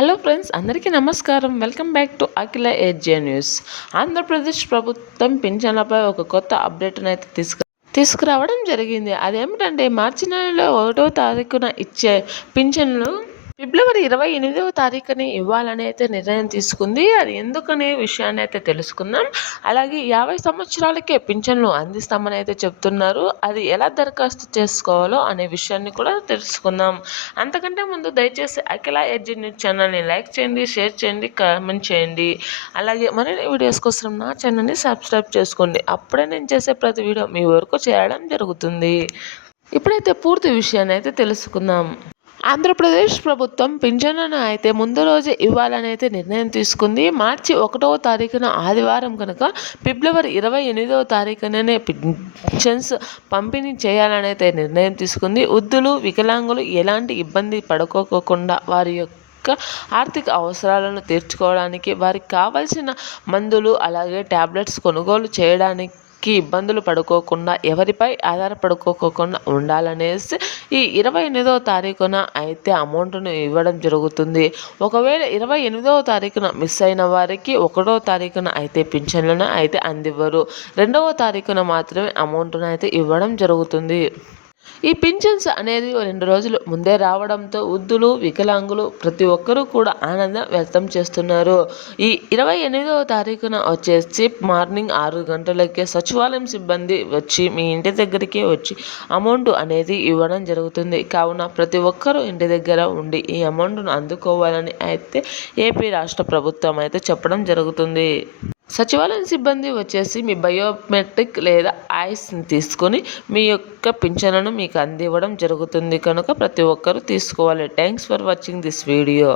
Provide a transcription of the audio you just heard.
Hello friends, అందరికీ నమస్కారం. Welcome back to Akhila AJ news. Andhra Pradesh ప్రభుత్వం పింఛన్లపై ఒక కొత్త అప్డేట్ను అయితే తీసుకురావడం జరిగింది. అదేమిటంటే మార్చి నెలలో 1వ తారీఖున ఇచ్చే పింఛన్లు ఫిబ్రవరి 28వ తారీఖుని ఇవ్వాలని అయితే నిర్ణయం తీసుకుంది. అది ఎందుకనే విషయాన్ని అయితే తెలుసుకుందాం. అలాగే 50 సంవత్సరాలకే పింఛన్లు అందిస్తామని అయితే చెప్తున్నారు. అది ఎలా దరఖాస్తు చేసుకోవాలో అనే విషయాన్ని కూడా తెలుసుకుందాం. అంతకంటే ముందు దయచేసి అఖిల ఏజీ న్యూస్ ఛానల్ని లైక్ చేయండి, షేర్ చేయండి, కామెంట్ చేయండి. అలాగే మరిన్ని వీడియోస్ కోసం నా ఛానల్ని సబ్స్క్రైబ్ చేసుకోండి. అప్పుడే నేను చేసే ప్రతి వీడియో మీ వరకు చేయడం జరుగుతుంది. ఇప్పుడైతే పూర్తి విషయాన్ని అయితే తెలుసుకుందాం. ఆంధ్రప్రదేశ్ ప్రభుత్వం పింఛన్లను అయితే ముందు రోజే ఇవ్వాలని అయితే నిర్ణయం తీసుకుంది. మార్చి 1వ తారీఖున ఆదివారం కనుక ఫిబ్రవరి 28వ తారీఖుననే పింఛన్స్ పంపిణీ చేయాలని అయితే నిర్ణయం తీసుకుంది. వృద్ధులు, వికలాంగులు ఎలాంటి ఇబ్బంది పడుకోకుండా వారి ఆర్థిక అవసరాలను తీర్చుకోవడానికి, వారికి కావలసిన మందులు అలాగే టాబ్లెట్స్ కొనుగోలు చేయడానికి ఇబ్బందులు పడుకోకుండా, ఎవరిపై ఆధారపడుకోకుండా ఉండాలనేసి ఈ 28వ తారీఖున అయితే అమౌంట్ను ఇవ్వడం జరుగుతుంది. ఒకవేళ 28వ తారీఖున మిస్ అయిన వారికి 1వ తారీఖున అయితే పింఛన్లను అయితే అందివ్వరు. 2వ తారీఖున మాత్రమే అమౌంట్ను అయితే ఇవ్వడం జరుగుతుంది. ఈ పింఛన్స్ అనేది 2 రోజులు ముందే రావడంతో వృద్ధులు, వికలాంగులు ప్రతి ఒక్కరూ కూడా ఆనందం వ్యక్తం చేస్తున్నారు. ఈ 28వ తారీఖున వచ్చేసి మార్నింగ్ 6 గంటలకే సచివాలయం సిబ్బంది వచ్చి మీ ఇంటి దగ్గరికి వచ్చి అమౌంట్ అనేది ఇవ్వడం జరుగుతుంది. కావున ప్రతి ఒక్కరూ ఇంటి దగ్గర ఉండి ఈ అమౌంట్ను అందుకోవాలని అయితే ఏపీ రాష్ట్ర ప్రభుత్వం అయితే చెప్పడం జరుగుతుంది. సచివాలయం సిబ్బంది వచ్చేసి మీ బయోమెట్రిక్ లేదా ఐస్ని తీసుకొని మీ యొక్క పింఛన్లను మీకు అందివ్వడం జరుగుతుంది కనుక ప్రతి ఒక్కరూ తీసుకోవాలి. Thanks for watching this video.